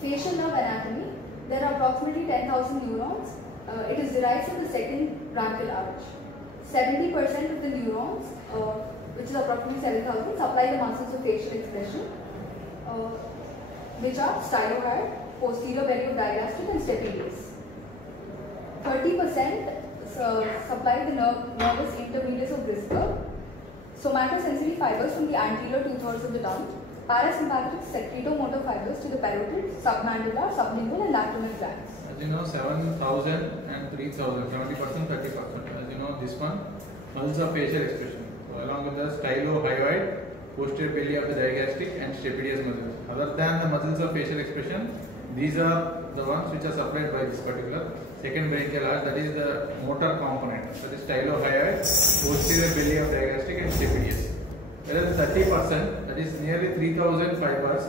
Facial nerve anatomy. There are approximately 10,000 neurons. It is derived from the second branchial arch. 70% of the neurons, which is approximately 7,000, supply the muscles of facial expression, which are stylohyoid, posterior belly of digastric, and stapedius. 30% supply the nervous intermedius of Grisberg, somatosensory fibers from the anterior 2/3 of the tongue, parasympathetic secretomotor fibers to the parotid, submandibular, sublingual, and lacrimal glands. As you know, 7,000 and 3,000, 70%, 30%. As you know, this one, muscles of facial expression. So, along with the stylohyoid, posterior belly of the digastric, and stapedius muscles. Other than the muscles of facial expression, these are the ones which are supplied by this particular second branchial arch, that is the motor component, that is stylohyoid, posterior belly of digastric, and stapedius. Whereas 30%, that is nearly 3,000 fibers,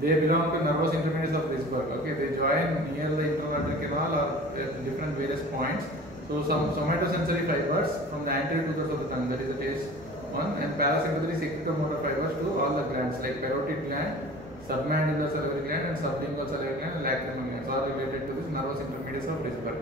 they belong to nervous intermediates of Grisberg. Okay, they join near the intraocular canal or at different various points. So some somatosensory fibers from the anterior 2/3 of the tongue, that is the taste one, and parasympathetic secretomotor fibers to all the glands like parotid gland, submandibular salivary gland, and sublingual salivary gland, and lacrimal glands are related to this nervous intermediates of Grisberg.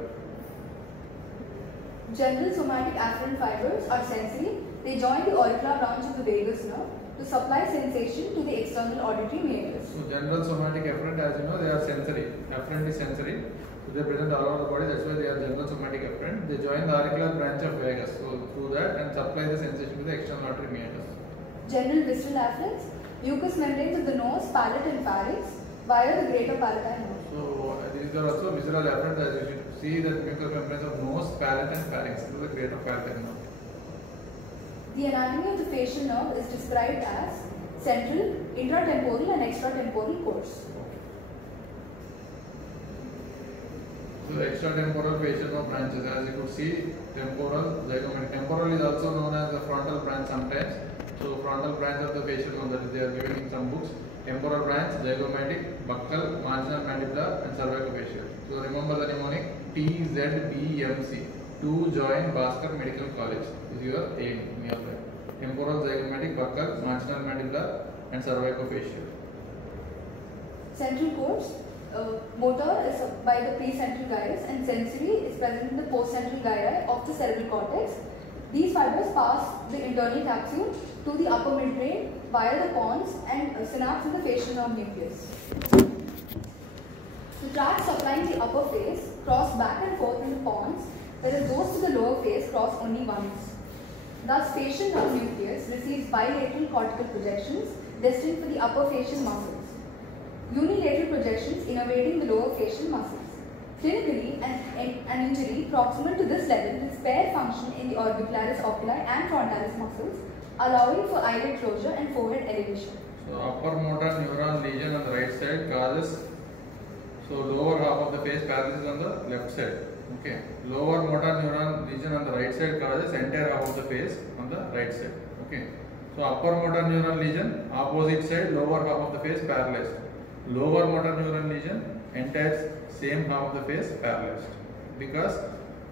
General somatic afferent fibers are sensory. They join the auricular branch of the vagus nerve to supply sensation to the external auditory meatus. So general somatic afferent, as you know, they are sensory. Afferent is sensory. So they present all over the body. That's why they are general somatic afferent. They join the auricular branch of vagus. So through that and supply the sensation to the external auditory meatus. General visceral afferents. Mucous membranes of the nose, palate, and pharynx via the greater palatine nerve. So these are also visceral afferents, as you should see that mucous membranes of nose, palate, and pharynx to the greater palatine nerve. The anatomy of the facial nerve is described as central, intratemporal, and extratemporal course. So extratemporal facial nerve branches, as you could see, temporal, zygomatic. Temporal is also known as the frontal branch sometimes. So frontal branch of the facial nerve, that is they are given in some books. Temporal branch, zygomatic, buccal, marginal mandibular, and cervicofacial. So remember the mnemonic TZBMC. To join Bhaskar Medical College is your aim in your life. Temporal, zygomatic, buccal, marginal mandibular, and cervicofacial. Central course. Motor is by the precentral gyrus, and sensory is present in the postcentral gyri of the cerebral cortex. These fibers pass the internal capsule to the upper midbrain via the pons and synapse in the facial nerve nucleus. The tracts supplying the upper face cross back and forth in the pons, whereas those to the lower face cross only once. Thus, facial nerve nucleus receives bilateral cortical projections destined for the upper facial muscles. Unilateral projections innervating the lower facial muscles. Clinically, an injury proximal to this level will spare function in the orbicularis oculi and frontalis muscles, allowing for eyelid closure and forehead elevation. So upper motor neuron lesion on the right side causes, so lower half of the face paralysis on the left side. Okay. Lower motor neuron lesion on the right side causes entire half of the face on the right side. Okay. So upper motor neuron lesion, opposite side, lower half of the face paralyzed. Lower motor neuron lesion, entire same half of the face paralyzed, because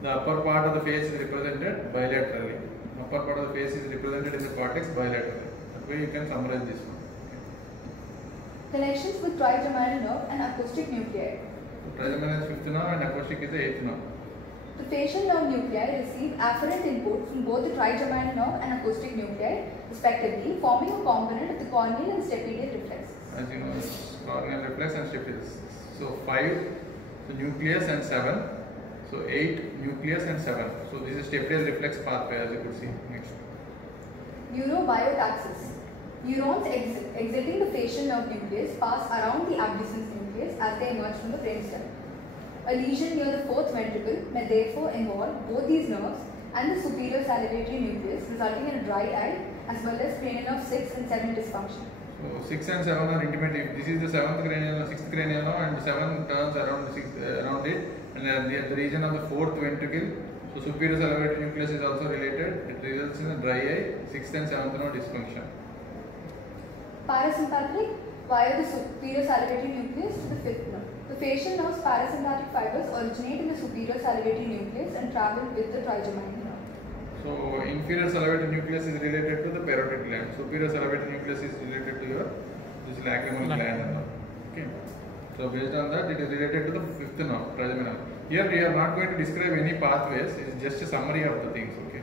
the upper part of the face is represented bilaterally. Upper part of the face is represented in the cortex bilaterally. That way you can summarize this one. Connections with trigeminal nerve and acoustic nuclei. So trigeminal is 5th nerve and acoustic is the 8th nerve. The facial nerve nuclei receive afferent input from both the trigeminal nerve and acoustic nuclei, respectively, forming a component of the corneal and stapedial reflexes. As you know, it's corneal reflex and stapedial. So 5, so nucleus and 7. So 8, nucleus and 7. So this is stapedial reflex pathway, as you could see. Next. Neurobiotaxis. Neurons exiting the facial nerve nucleus pass around the abducens nucleus as they emerge from the brainstem. A lesion near the fourth ventricle may therefore involve both these nerves and the superior salivatory nucleus, resulting in a dry eye as well as cranial nerve 6 and 7 dysfunction. So 6 and 7 are intimate. This is the 7th cranial nerve, 6th cranial nerve, and 7 turns around it, and at the region of the 4th ventricle. So superior salivatory nucleus is also related. It results in a dry eye, 6th and 7th nerve dysfunction. Parasympathetic via the superior salivatory nucleus to the 5th nerve. The facial nerve's parasympathetic fibers originate in the superior salivatory nucleus and travel with the trigeminal nerve. So inferior salivatory nucleus is related to the parotid gland. Superior salivatory nucleus is related to your this lacrimal gland. Okay. So based on that, it is related to the fifth nerve, trigeminal nerve. Here we are not going to describe any pathways. It is just a summary of the things. Okay.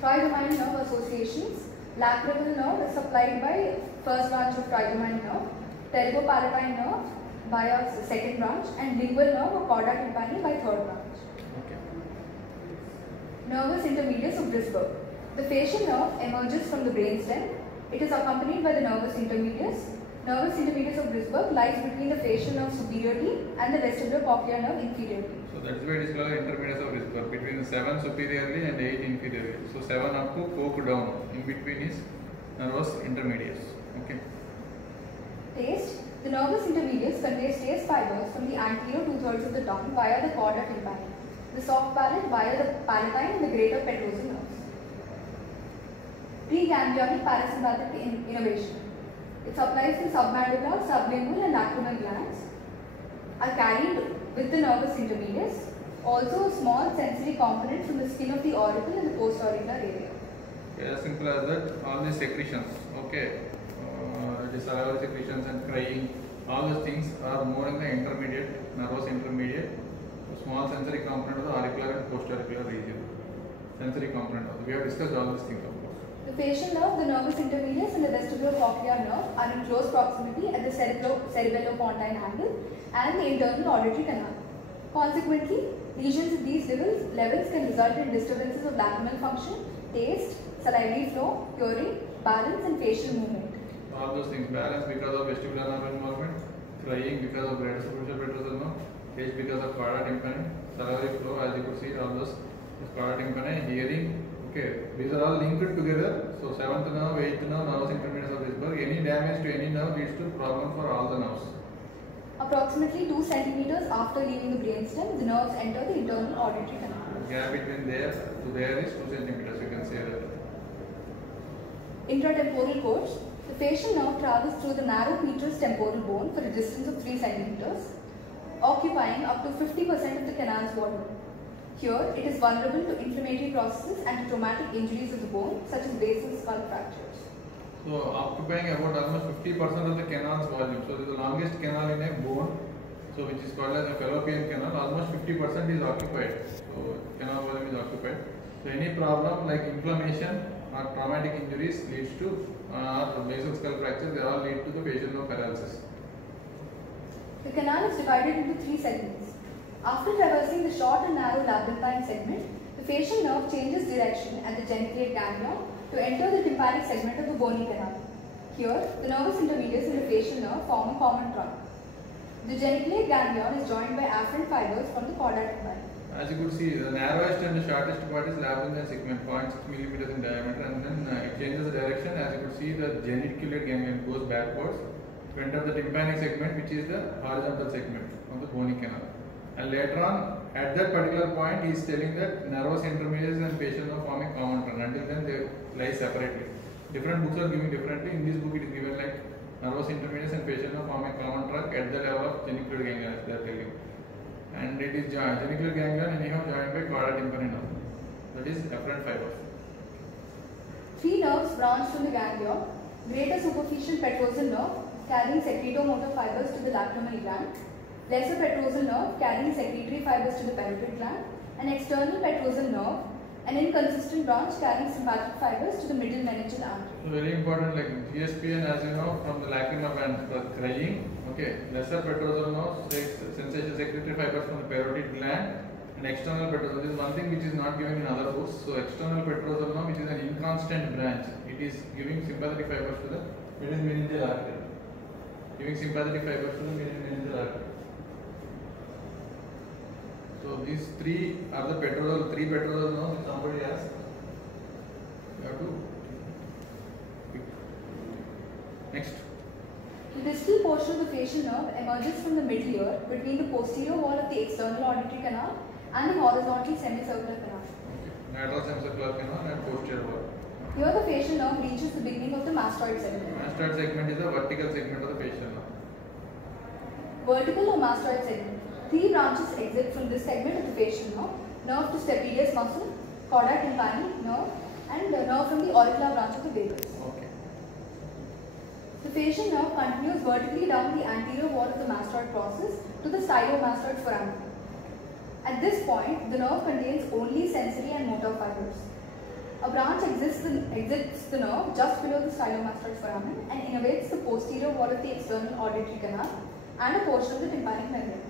Trigeminal nerve associations. Lacrimal nerve is supplied by first branch of trigeminal nerve, pterygopalatine nerve by a second branch, and lingual nerve or cauda tympani by third branch. Okay. Nervus intermedius of Brisberg. The facial nerve emerges from the brainstem. It is accompanied by the nervus intermedius. Nervus intermedius of Brisberg lies between the facial nerve superiorly and the vestibulocochlear nerve inferiorly. So that's why it is called intermedius of Brisberg, between the 7 superiorly and 8 inferiorly. So 7 up to 4 down. In between is nervus intermedius. Okay. Taste. The nervus intermedius conveys taste fibers from the anterior 2/3 of the tongue via the cauda tympani, the soft palate via the palatine and the greater petrosal nerves. Preganglionic parasympathetic innervation. It supplies the submandibular, sublingual and lacrimal glands are carried with the nervus intermedius. Also a small sensory component from the skin of the auricle and the postauricular area. As simple as that, all these secretions, okay, the salivary secretions and crying, all those things are more in the intermediate, nervous intermediate, small sensory component of the auricular and postauricular region. Sensory component of. We have discussed all these things, of course. The facial nerve, the nervus intermedius and the vestibulocochlear nerve are in close proximity at the cerebellopontine angle and the internal auditory canal. Consequently, lesions at these levels can result in disturbances of lacrimal function, taste, salivary flow, hearing, balance and facial movement. All those things, balance because of vestibular nerve involvement, crying because of greater superficial petrosal nerve, taste because of cauda tympani, salivary flow, as you could see, all those cauda tympani, hearing. Okay, these are all linked together. So 7th nerve, 8th nerve, nervus intermedius of Brisberg. Any damage to any nerve leads to problem for all the nerves. Approximately 2 centimeters after leaving the brainstem, the nerves enter the internal auditory canal. The gap between there to there is 2 centimeters. You can say that. Intratemporal course. The facial nerve travels through the narrow petrous temporal bone for a distance of 3 centimeters, occupying up to 50% of the canal's volume. Here, it is vulnerable to inflammatory processes and to traumatic injuries of the bone, such as basal skull fractures. So, occupying about almost 50% of the canal's volume. So, the longest canal in a bone, so which is called as a fallopian canal, almost 50% is occupied. So, canal volume is occupied. So, any problem like inflammation or traumatic injuries leads to basal skull fractures. They all lead to the facial nerve paralysis. The canal is divided into 3 segments. After traversing the short and narrow labyrinthine segment, the facial nerve changes direction at the geniculate ganglion to enter the tympanic segment of the bony canal. Here, the nervus intermedius and the facial nerve form a common trunk. The geniculate ganglion is joined by afferent fibers from the cauda tympani. As you could see, the narrowest and the shortest part is labyrinthine segment, 0.6 millimeters in diameter, and then it changes the direction. As you could see, the geniculate ganglion goes backwards to enter the tympanic segment, which is the horizontal segment of the bony canal. And later on, at that particular point, he is telling that nervous intermedius and facial nerve form a common trunk. Until then, they lie separately. Different books are giving differently. In this book, it is given like nervous intermedius and facial nerve form a common trunk at the level of geniculate ganglion, as they are telling. And it is geniculate ganglion anyhow joined by cauda tympani nerve. That is afferent fibers. 3 nerves branch from the ganglion. Greater superficial petrosal nerve carrying secretomotor fibers to the lacrimal gland. Lesser petrosal nerve carrying secretory fibers to the parotid gland, an external petrosal nerve, an inconsistent branch carrying sympathetic fibers to the middle meningeal artery. So very important, like GSPN, as you know, from the lacrimal gland for crying. Okay, lesser petrosal nerve, sensation secretory fibers from the parotid gland, and external petrosal. This is one thing which is not given in other books. So external petrosal nerve, which is an inconstant branch, it is giving sympathetic fibers to the middle meningeal artery. Giving sympathetic fibers to the middle meningeal artery. So these 3 are the petrosal, 3 petrosal nerves. If somebody asks, you have to pick. Next. The distal portion of the facial nerve emerges from the middle ear between the posterior wall of the external auditory canal and the horizontal semicircular canal. Okay. Lateral semicircular canal and posterior wall. Here the facial nerve reaches the beginning of the mastoid segment. Mastoid segment is the vertical segment of the facial nerve. Vertical or mastoid segment. 3 branches exit from this segment of the facial nerve. Nerve to stapedius muscle, cauda tympani nerve, and nerve from the auricular branch of the vagus. Okay. The facial nerve continues vertically down the anterior wall of stylomastoid process to the stylomastoid foramen. At this point, the nerve contains only sensory and motor fibers. A branch exits the nerve just below the stylomastoid foramen and innervates the posterior wall of the external auditory canal and a portion of the tympanic membrane.